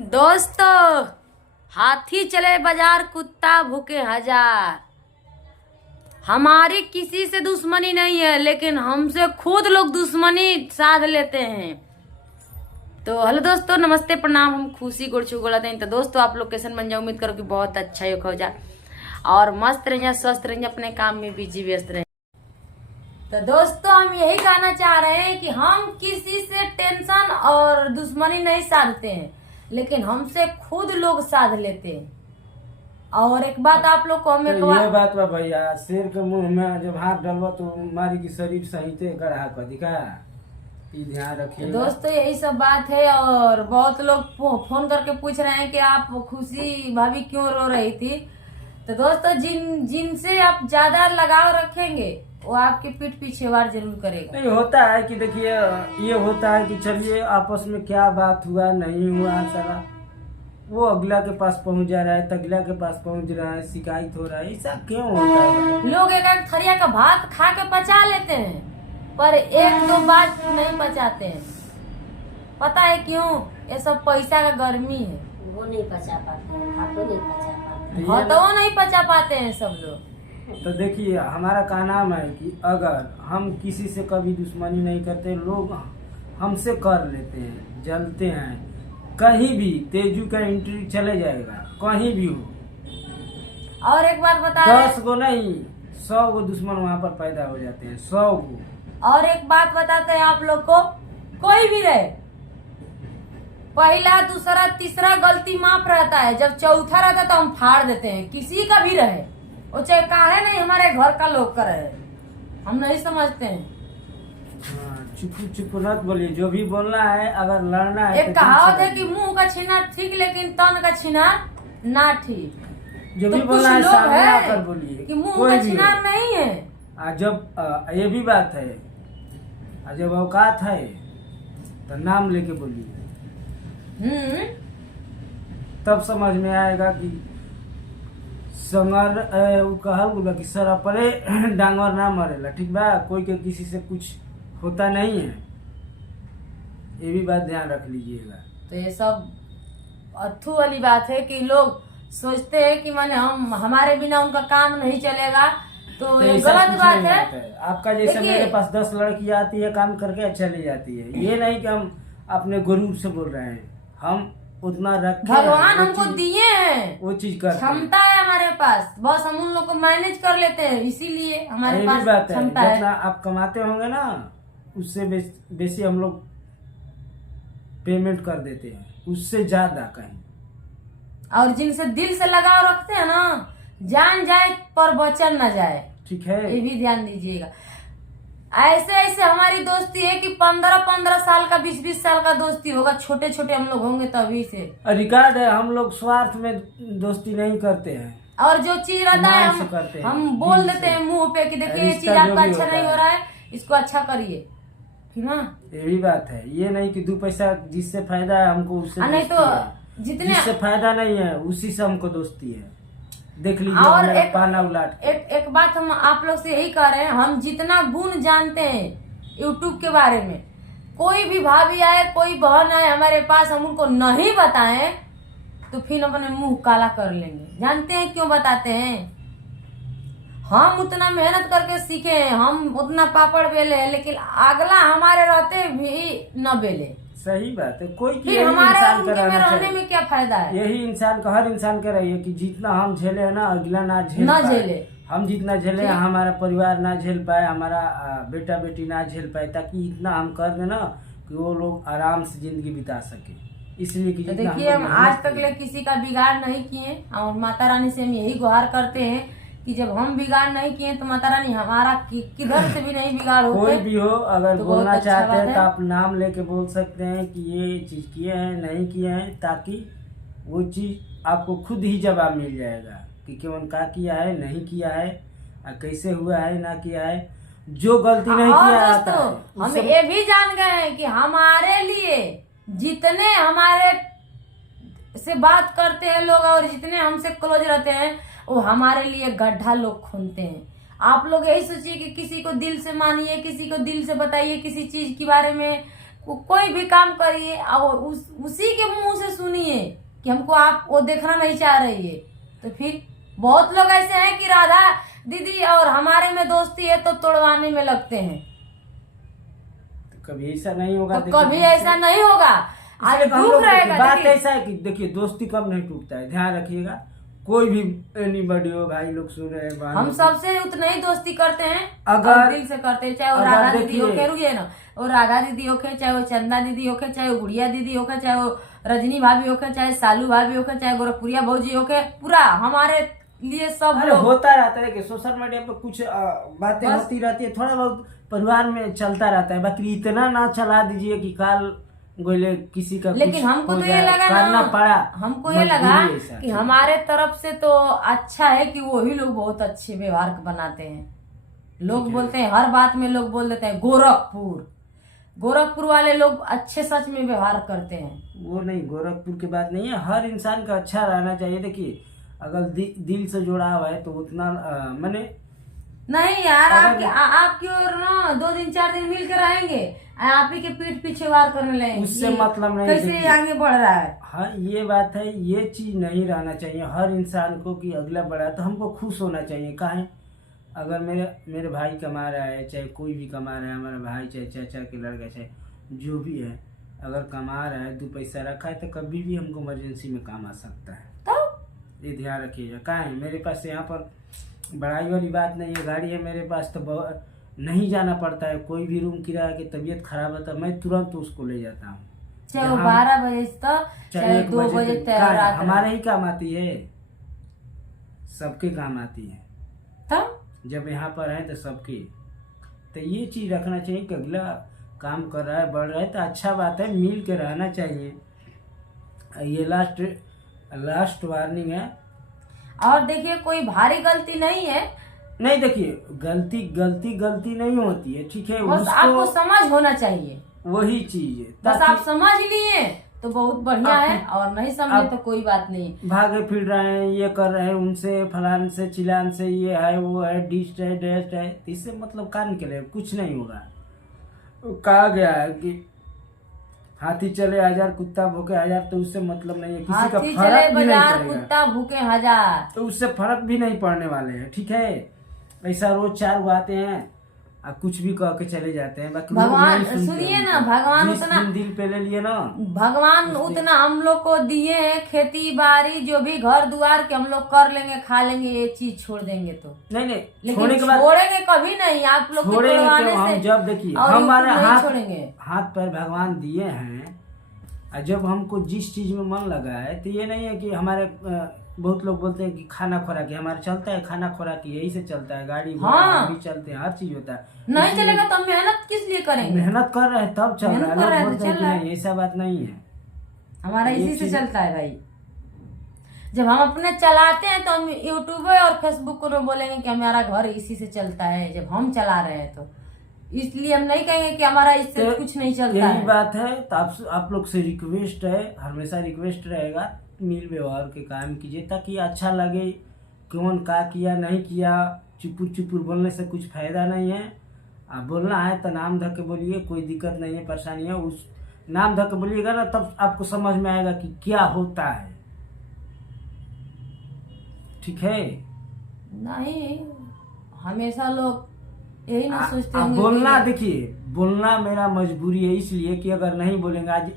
दोस्तों, हाथी चले बाजार कुत्ता भूखे हजार। हमारी किसी से दुश्मनी नहीं है, लेकिन हमसे खुद लोग दुश्मनी साध लेते हैं। तो हेलो दोस्तों, नमस्ते, प्रणाम। हम खुशी गुड़छू बोलते हैं। तो दोस्तों, आप लोग कैसे बन जाए, उम्मीद करो कि बहुत अच्छा ही हो जाए और मस्त रहिए, स्वस्थ रहिए, अपने काम में बिजी व्यस्त रहे। तो दोस्तों, हम यही कहना चाह रहे हैं कि हम किसी से टेंशन और दुश्मनी नहीं साधते हैं, लेकिन हमसे खुद लोग साध लेते हैं। और एक बात आप लोग को हमें तो ये बात बा भैया, शेर के मुंह में जब हाथ डलवा तो मारी की शरीर सहिते गढ़ा कर दिखा। ध्यान रखिए दोस्तों, यही सब बात है। और बहुत लोग फोन करके पूछ रहे हैं कि आप खुशी भाभी क्यों रो रही थी। तो दोस्तों, जिनसे आप ज्यादा लगाव रखेंगे वो आपके पीठ पीछे वार जरूर करेगा। नहीं होता है कि देखिए, ये होता है कि चलिए आपस में क्या बात हुआ नहीं हुआ, सारा वो अगला के पास पहुंच जा रहा है, तगला के पास पहुंच रहा है, शिकायत हो रहा है। ऐसा क्यों होता है? लोग एक एक थरिया का भात खा के पचा लेते हैं, पर एक दो बात नहीं पचाते हैं। पता है क्यों? ये सब पैसा का गर्मी है। वो नहीं पचा पाते हैं, भातों नहीं पचा पाते हैं। भातों नहीं पचा पाते हैं सब लोग। तो देखिए, हमारा का नाम है कि अगर हम किसी से कभी दुश्मनी नहीं करते, लोग हमसे कर लेते हैं, जलते हैं। कहीं भी तेजू का एंट्री चले जाएगा, कहीं भी हो। और एक बात बता 10 गो नहीं, 100 गो दुश्मन वहाँ पर पैदा हो जाते हैं, 100 गो। और एक बात बताते हैं आप लोग को, कोई भी रहे, पहला दूसरा तीसरा गलती माफ रहता है, जब चौथा रहता है तो हम फाड़ देते हैं। किसी का भी रहे, वो चाहे काहे नहीं हमारे घर का लोग का रहे, हम नहीं समझते हैं। चुप चुप मत बोलिए, जो भी बोलना है, अगर लड़ना है। एक कहावत है कि मुंह का छीना ठीक, लेकिन तन का छीना ना ठीक। जो भी तो बोलना है कुछ लोग सामने है आकर बोलिए कि मुंह कोई का भी छीना हो। नहीं है। जब ये भी बात है, जब औकात है तो नाम लेके बोलिए, तब समझ में आएगा कि संगर वो कहल कि सर अपरे डांगर ना मरेला। ठीक बा, कोई के किसी से कुछ होता नहीं है, ये भी बात ध्यान रख लीजिएगा। तो ये सब अथू वाली बात है कि लोग सोचते हैं कि माने हम हमारे बिना उनका काम नहीं चलेगा, तो ये ऐसा गलत कुछ बात नहीं है। होता है। आपका जैसे देखिए, मेरे पास 10 लड़की आती है, काम करके चली जाती है। ये नहीं कि हम अपने गुरूर से बोल रहे हैं, हम उतना रखे भगवान हमको दिए हैं, वो चीज करते हैं। क्षमता है हमारे पास, बस हम उन लोग को मैनेज कर लेते हैं, इसीलिए हमारे ये पास भी बात है, क्षमता है। जितना आप कमाते होंगे ना, उससे बेसी हम लोग पेमेंट कर देते हैं, उससे ज्यादा कहीं। और जिनसे दिल से लगाव रखते हैं ना, जान जाए पर बचन न जाए। ठीक है, ये भी ध्यान दीजिएगा। ऐसे ऐसे हमारी दोस्ती है कि 15-15 साल का, 20-20 साल का दोस्ती होगा। छोटे छोटे हम लोग होंगे तभी से। रिकॉर्ड है, हम लोग स्वार्थ में दोस्ती नहीं करते हैं। और जो चीज रहता है ईमान से करते हैं, हम बोल दिल देते से। हैं मुंह पे कि देखिए ये चीज रिश्ता जो आपका भी अच्छा होता नहीं हो है। रहा है, इसको अच्छा करिए, ठीक ना। ये भी बात है, ये नहीं कि 2 पैसा जिससे फायदा है हमको उससे नहीं तो दोस्ती है। जितने जिससे फायदा नहीं है उसी से हमको दोस्ती है। देख लीजिए, और मेरा एक पाना उलाट एक बात हम आप लोग से यही कह रहे हैं, हम जितना गुण जानते हैं यूट्यूब के बारे में, कोई भी भाभी आए, कोई बहन आए हमारे पास, हम उनको नहीं बताएं तो फिर अपने मुंह काला कर लेंगे। जानते हैं क्यों बताते हैं? हम उतना मेहनत करके सीखे हैं, हम उतना पापड़ बेले हैं, लेकिन अगला हमारे रहते भी न बेले। सही बात है। कोई की फिर यही हमारे इंसान उनके का में रहना रहने चाहिए। में क्या फायदा है? यही इंसान का, हर इंसान का रही है कि जितना हम झेले है ना, अगला ना ना पाए। झेले। हम जितना झेले, ठीक। हमारा परिवार ना झेल पाए, हमारा बेटा बेटी ना झेल पाए, ताकि इतना हम कर दें ना कि वो लोग आराम से जिंदगी बिता सके। इसलिए कि तो जितना देखिए, हम लोग आज मेहनत तक ले किसी का बिगाड़ नहीं किए, और माता रानी से हम यही गुहार करते हैं कि जब हम बिगाड़ नहीं किए तो माता रानी हमारा किधर से भी नहीं बिगाड़ कोई होते। भी हो, अगर तो बोलना बहुत अच्छा चाहते बात हैं है। तो आप नाम लेके बोल सकते हैं कि ये चीज किए हैं नहीं किए हैं, ताकि वो चीज आपको खुद ही जवाब मिल जाएगा कि क्यों का किया है, नहीं किया है, कैसे हुआ है, ना किया है। जो गलती नहीं और किया आता है दोस्तों, हम उससे- ये भी जान गए हैं कि हमारे लिए जितने हमारे से बात करते हैं लोग और जितने हमसे क्लोज रहते हैं, वो हमारे लिए गड्ढा लोग खूनते हैं। आप लोग यही सोचिए कि किसी को दिल से मानिए, किसी को दिल से बताइए, किसी चीज के बारे में कोई भी काम करिए और उसी के मुंह से सुनिए कि हमको आप वो देखना नहीं चाह रही है। तो फिर बहुत लोग ऐसे हैं कि राधा दीदी और हमारे में दोस्ती है तो तोड़वाने में लगते हैं। तो कभी ऐसा नहीं होगा। तो कभी ऐसा नहीं होगा। आज इसलिए तो हम दुख लोग रहेगा। बात देखिए, ऐसा है कि देखिए दोस्ती कब नहीं टूटता है, ध्यान रखिएगा। कोई भी एनीबॉडी हो, भाई लोग सुन रहे हैं, हम सबसे उतना ही दोस्ती करते हैं अगर- और दिल से करते हैं। चाहे वो अगर राधा दीदी देखिए- होके, रुकिए ना, वो राधा दीदी होके, चाहे वो चंदा दीदी होके, चाहे वो गुड़िया दीदी होके, चाहे वो रजनी भाभी होके, चाहे सालू भाभी होके, चाहे गोरखपुरिया भौजी होके, पूरा हमारे लिए सब अरे लोग। होता रहता है कि सोशल मीडिया पे कुछ बातें बस- होती रहती है, थोड़ा बहुत परिवार में चलता रहता है। बाकी इतना ना चला दीजिए कि काल गोले किसी का लेकिन कुछ हमको हो तो ये जाए, लगा करना ना, पड़ा। हमको ये लगा मजबूरी है ऐसा। कि हमारे तरफ से तो अच्छा है कि वही लोग बहुत अच्छे व्यवहार बनाते हैं। लोग ठीक है। बोलते हैं, हर बात में लोग बोल देते हैं गोरखपुर वाले लोग अच्छे सच में व्यवहार करते हैं। वो नहीं, गोरखपुर की बात नहीं है, हर इंसान का अच्छा रहना चाहिए। देखिए अगर दिल से जुड़ा हुआ है तो उतना मैंने नहीं यार, अगर- आपकी और ना 2 दिन 4 दिन मिल के रहेंगे, आप ही के पीठ पीछे वार करने लगेंगे। उससे मतलब नहीं। कैसे देखिए, आगे बढ़ रहा है। हाँ ये बात है, ये चीज नहीं रहना चाहिए हर इंसान को कि अगला बढ़ा तो हमको खुश होना चाहिए। काहे अगर मेरे भाई कमा रहा है, चाहे कोई भी कमा रहा है, हमारा भाई चाहे चाचा के लड़का चाहे जो भी है, अगर कमा रहा है 2 पैसा रखा है तो कभी भी हमको इमरजेंसी में काम आ सकता है। तो ये ध्यान रखिएगा। कहाँ है मेरे पास यहाँ पर बड़ाई वाली बात नहीं है, गाड़ी है मेरे पास तो नहीं जाना पड़ता है। कोई भी रूम किराया की तबीयत खराब है तो मैं तुरंत उसको ले जाता हूँ, चाहे वो जहाँ- 12 बजे तक, चाहे 1 2 बजे तक। तक कहाँ है? रात हमारे ही काम आती है, सबके काम आती है। तब जब यहाँ पर है तो सबके, तो ये चीज रखना चाहिए कि अगला काम कर रहा है, बढ़ रहा है तो अच्छा बात है, मिल के रहना चाहिए। ये लास्ट वार्निंग है। और देखिए, कोई भारी गलती नहीं है, नहीं देखिए, गलती नहीं होती है, ठीक है। बस आपको समझ होना चाहिए। वही चीज है, बस ताकि आप समझ लिए तो बहुत बढ़िया है, और नहीं समझे तो कोई बात नहीं। भागे फिर रहे हैं, ये कर रहे हैं, उनसे फलान से चिलान से, ये है वो है, डिस्ट है डेस्ट है, इससे मतलब कान के लिए कुछ नहीं होगा। कहा गया है कि हाथी चले 1000 कुत्ता भूखे 1000, तो उससे मतलब नहीं है, किसी का हाथी चले फर्क भी नहीं बाजार, पड़ेगा, कुत्ता भूखे 1000। तो उससे फर्क भी नहीं पड़ने वाले हैं, ठीक है। ऐसा रोज 4 वो आते हैं और कुछ भी कह के चले जाते हैं। बाकी लोग भगवान नहीं सुनते सुनिए उनको। ना, भगवान जिस उतना- दिन दिल पे ले लिए ना, भगवान उतना हम लोग को दिए हैं, खेती बाड़ी जो भी घर द्वार के हम लोग कर लेंगे, खा लेंगे, ये चीज छोड़ देंगे तो। नहीं लेकिन छोड़ने के बाद छोड़ेंगे कभी नहीं। आप लोग के छोड़ेंगे तोड़वाने तो हम से जब देखिए और हमारे नहीं हाथ छोड़ेंगे। हाथ पैर भगवान दिए हैं, और जब हमको जिस चीज में मन लगा है तो ये नहीं है कि हमारे बहुत लोग बोलते हैं कि खाना खुराकी हमारा चलता है, खाना खुराकी यही से चलता है, गाड़ी घोड़ा हाँ। भी चलते हैं, हर चीज होता है। नहीं इसलिए चलेगा तो हम मेहनत किस लिए करेंगे। मेहनत कर रहे हैं तब चल रहा है, मेहनत कर रहे हैं लोग तो बोलते हैं चल कि रहा है। नहीं, ऐसा बात नहीं है। हमारा ये इसी से चीज- चलता है भाई। जब हम अपने चलाते हैं तो हम यूट्यूब और फेसबुक को बोलेंगे कि हमारा घर इसी से चलता है, जब हम चला रहे हैं तो। इसलिए हम नहीं कहेंगे कि हमारा इससे तो कुछ नहीं चलता यही है। बात है। तो आप लोग से रिक्वेस्ट है, हमेशा रिक्वेस्ट रहेगा, मिल व्यवहार के काम कीजिए ताकि अच्छा लगे। कौन का किया नहीं किया, चुपुर चुपुर बोलने से कुछ फायदा नहीं है। आप बोलना है तो नाम धर के बोलिए, कोई दिक्कत नहीं है, परेशानी है, उस नाम धर के बोलिएगा ना, तब आपको समझ में आएगा कि क्या होता है, ठीक है। नहीं, हमेशा लोग यही ना सोचते आप होंगे बोलना, कि- देखिए बोलना मेरा मजबूरी है, इसलिए कि अगर नहीं बोलेंगे, आज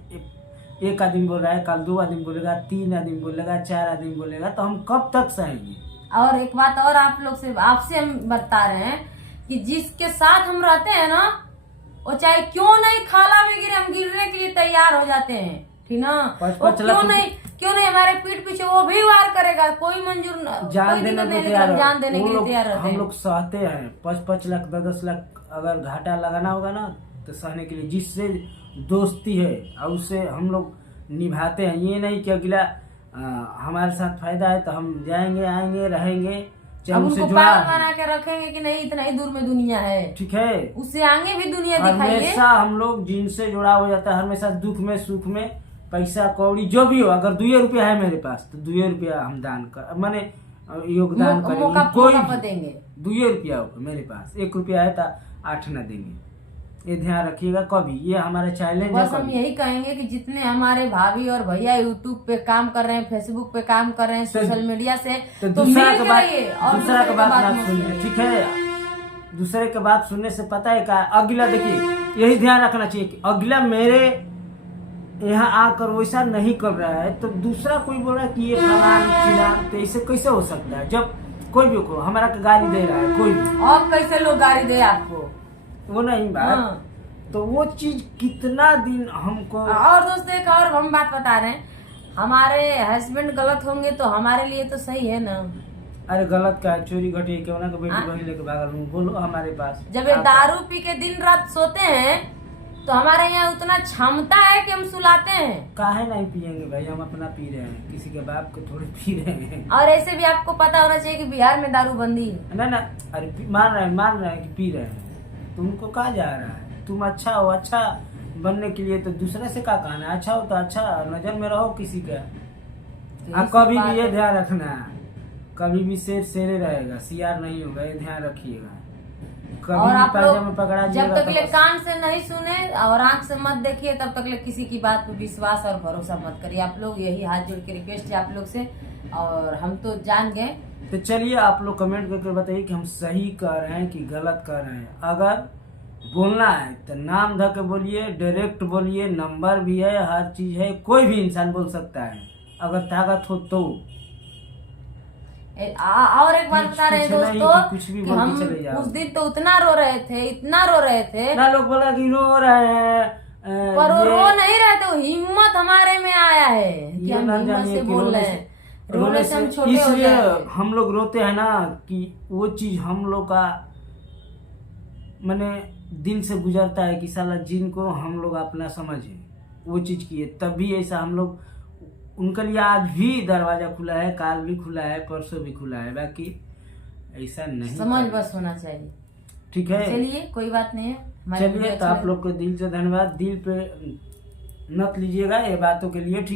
एक आदमी बोल रहा है, कल 2 आदमी बोलेगा, 3 आदमी बोलेगा, 4 आदमी बोलेगा, तो हम कब तक सहेंगे। और एक बात और आप लोग से, आपसे हम बता रहे हैं कि जिसके साथ हम रहते हैं ना, वो चाहे क्यों नहीं खाला में गिरे, हम गिरने के लिए तैयार हो जाते हैं, ठीक ना। 5-5 वो लाख क्यों नहीं हमारे पीठ पीछे वो भी वार करेगा, कोई मंजूर जान कोई देने दिक्कत को नहीं, लेकिन तैयार हम है। जान देने वो के लिए लोग- तैयार रहते हम हैं। लोग सहते हैं 5-5 लाख 10-10 लाख अगर घाटा लगाना होगा ना, तो सहने के लिए जिससे दोस्ती है और उससे हम लोग निभाते हैं। ये नहीं कि अगला हमारे साथ फायदा है तो हम जाएंगे आएंगे रहेंगे, चाहे अब उससे उनको जुड़ा पागल है, बना के रखेंगे कि नहीं इतना ही दूर में दुनिया है, ठीक है। उससे आगे भी दुनिया दिखाइए। हमेशा हम लोग जिनसे जुड़ा हो जाता है, हमेशा दुख में सुख में, पैसा कौड़ी जो भी हो, अगर 2 रुपया है मेरे पास तो 2 रुपया हम दान कर, माने योगदान करेंगे। कोई मौका पर देंगे। 2 रुपया होगा मेरे पास, 1 रुपया है तो 8 ना देंगे, ये ध्यान रखिएगा कभी, ये हमारा चैलेंज है बस हम कभी। यही कहेंगे कि जितने हमारे भाभी और भैया यूट्यूब पे काम कर रहे हैं, फेसबुक पे काम कर रहे हैं, सोशल मीडिया से, तो तो दूसरा मिल के के बात, रहिए और दूसरा के बात बात ना मत सुनिए, सुनिए। ठीक है। दूसरे के बात सुनने से पता है क्या, अगला देखिए यही ध्यान रखना चाहिए कि अगला मेरे यहाँ आकर वैसा नहीं कर रहा है, तो दूसरा कोई बोल रहा है कि ये फलान चिलान, तो ऐसे कैसे हो सकता है? जब कोई भी को हमारा गाली दे रहा है, कोई भी, और कैसे लोग गाली दे आपको? वो नहीं बात, हाँ। तो वो चीज कितना दिन हमको। और दोस्तों एक और हम बात बता रहे हैं, हमारे हस्बैंड गलत होंगे तो हमारे लिए तो सही है ना। अरे गलत का है, चोरी घटी क्यों ना, बेटी हाँ? बहन लेके भागल हूँ, बोलो हमारे पास। जब ये दारू पी के दिन रात सोते हैं तो हमारे यहाँ उतना क्षमता है कि हम सुलाते हैं। काहे नहीं पियेंगे भाई, हम अपना पी रहे हैं, किसी के बाप को थोड़ी पी रहे हैं। और ऐसे भी आपको पता होना चाहिए कि बिहार में दारू बंदी है। ना ना, अरे मान रहे हैं कि पी रहे हैं, तुमको कहा जा रहा है? तुम अच्छा हो, अच्छा बनने के लिए तो दूसरे से क्या कहना है? अच्छा हो तो अच्छा नजर में रहो किसी का। यही सब कभी बात भी ये है। ध्यान रखना है, कभी भी शेर शेरे रहेगा, सियार नहीं होगा, ये ध्यान रखिएगा। कभी और भी आप पैजे में लोग पकड़ा जब जाएगा तक तो ले बस। कान से नहीं सुने और आंख से मत देखिए तब तक ले किसी की बात पे विश्वास और भरोसा मत करिए। आप लोग यही हाथ जोड़ के रिक्वेस्ट है आप लोग से, और हम तो जान गए। तो चलिए आप लोग कमेंट करके बताइए कि हम सही कर रहे हैं कि गलत कर रहे हैं। अगर बोलना है तो नाम धर के बोलिए, डायरेक्ट बोलिए, नंबर भी है, हर चीज है, कोई भी इंसान बोल सकता है अगर ताकत हो तो। और एक बात बता रहे हैं कुछ नहीं दोस्तों कि कुछ भी कि बोल के हम चले जाओ। उस दिन तो उतना रो रहे थे, इतना रो रहे थे, ना लोग बोला कि रो रहे हैं, पर वो ये- रो नहीं रहे थे। हिम्मत हमारे में आया है कि ये हम ना हिम्मत जानिए से कि बोल रोने रहे से- हैं। रोने से हम छोटे हो इसलिए जाएंगे। हम लोग रोते हैं ना कि वो चीज हम लोग का मैंने दिल से गुजरता है कि साला जिनको हम लोग अपना समझे वो चीज किए, तभी ऐसा हम लोग उनके लिए आज भी दरवाजा खुला है, काल भी खुला है, परसों भी खुला है, बाकी ऐसा नहीं समझ करना। बस होना चाहिए। ठीक है, चलिए कोई बात नहीं है। हमारी चलिए वीडियो तो अच्छी आप लोग को दिल से धन्यवाद, दिल पे नत लीजिएगा ये बातों के लिए। ठीक